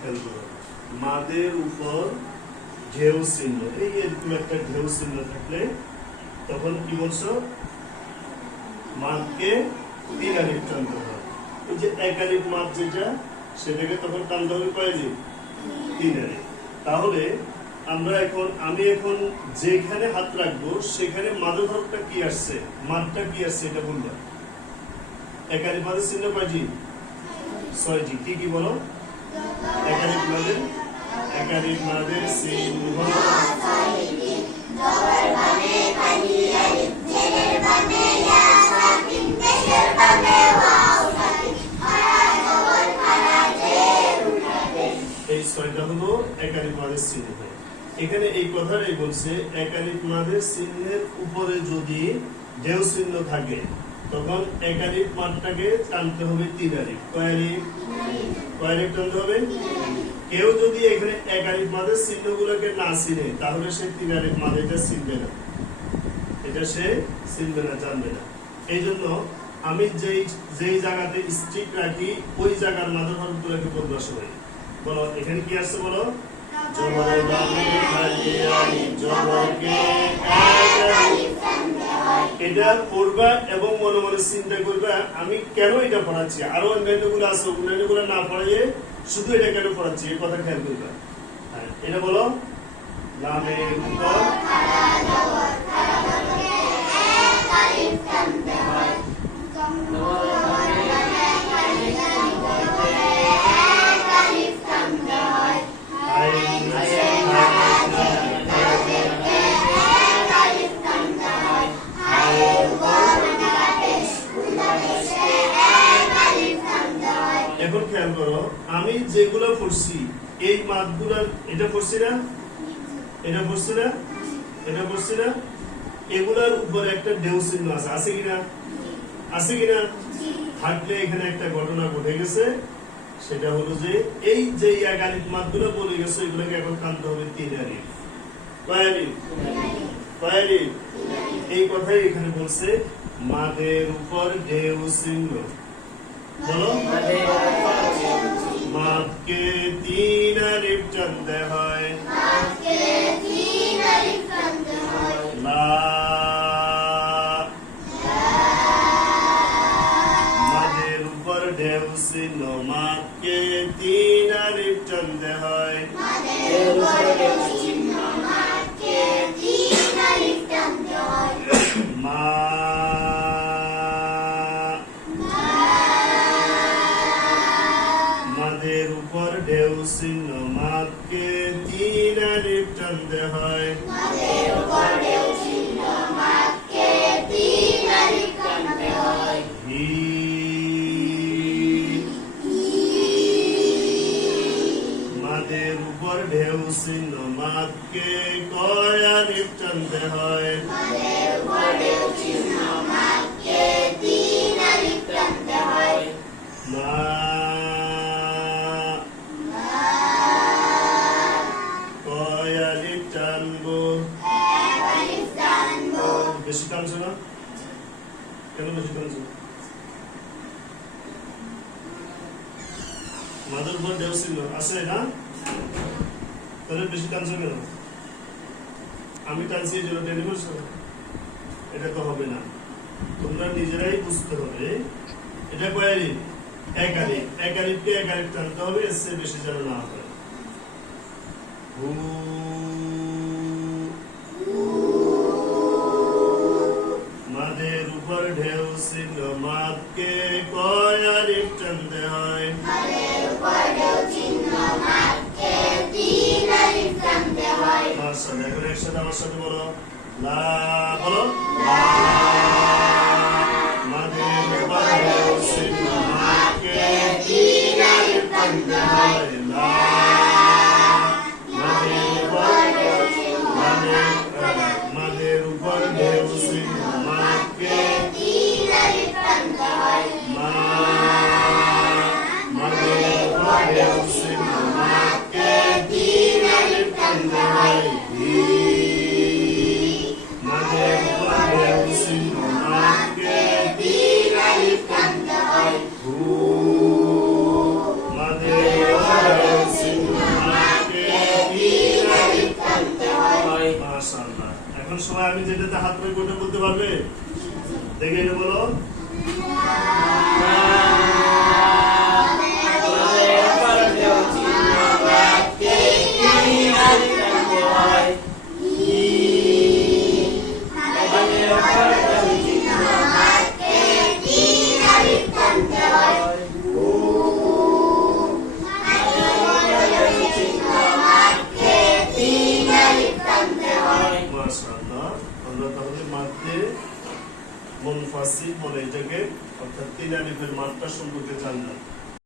খেয়াল করো। মাদের উপর ঢেউ চিহ্ন। এই এরকম একটা ঢেউ চিহ্ন থাকলে তখন কি মাদকে হয়। যে মাদ যেটা, সেটাকে তখন হবে তাহলে আমরা এখন, আমি এখন যেখানে হাত রাখব, সেখানে মাদধরটা কি আসছে? মাদটা কি আসছে? এটা বললাম এক মাদের চিহ্ন কয়টি? ছয়টি। কি কি বলো? একাধিক মাদের একাধিক মাদের চিহ্ন এই ছয়টা হলো একাধিক মাদের চিহ্ন। এখানে এই কথাটাই বলছে, একাধিক মাদের চিহ্নের উপরে যদি ঢেউ চিহ্ন থাকে তখন একাধিক মাদটাকে টানতে হবে তিন আলিফ। কয় আলিফ? আলিফ টানতে হবে? কেউ যদি এখানে একাধিক মাদের চিহ্নগুলোকে না চিনে, তাহলে সে তিন আলিফ এটা চিনবে না। এটা সে চিনবে না, জানবে না। এই জন্য আমি যেই যেই জায়গাতে স্ট্রিক রাখি, ওই জায়গার মাদের হরফগুলোকে বলব সবাই বলো, এখানে কি আসছে বলো? জবরের বামে খালি আলিফ জবরকে আলিফ। এটা পড়বা এবং মনে মনে চিন্তা করবা আমি কেন এটা পড়াচ্ছি? আরও অন্যান্যগুলো আছে অন্যান্যগুলো না পড়াইয়ে শুধু এটা কেন পড়াচ্ছি? এই কথা খেয়াল করবা। হ্যাঁ, এটা বলো। লামের উপর আমি যেগুলো পড়ছি, এই মাতগুলার এটা পড়ছি না? এটা পড়ছি না? এটা পড়ছি না? এগুলার উপরে একটা ঢেউ চিহ্ন আছে। আছে কিনা? আছে কিনা? থাকলে এখানে একটা ঘটনা ঘটে গেছে। সেটা হলো যে, এই যে এক আলিফ মাতগুলো বলে গেছে, এগুলোকে এখন টানতে হবে তিন এই কথাই এখানে বলছে, মাদের উপর ঢেউ চিহ্ন বলো মাদকে তিন আলিফ টানতে হয়। লা মাদের উপর ঢেউ চিহ্ন মাদকে তিন আলিফ টানতে হয়। উপর ঢেউ চিহ্ন মাদকে তিন আলিফ টানতে হয় মাদের উপর ঢেউ চিহ্ন মাদকে কয় আলিফ টানতে হয় কেন বেশি টানছো মাদের উপর আছে না? তাহলে বেশি টানছো কেন? আমি টানছি এই জন্য টেনে এটা তো হবে না। তোমরা নিজেরাই বুঝতে হবে। এটা কয় আলিফ এক আলিফ এক আলিফকে এক টানতে হবে, এর বেশি যেন না হয়। হু আমার সাথে বলো। লা বলো। লা হাত করে বলতে পারবে? দেখে বলো। মুনফাসিল বলে এটাকে অর্থাৎ তিন আলিফের মাত্রা সম্পর্কে জানলাম।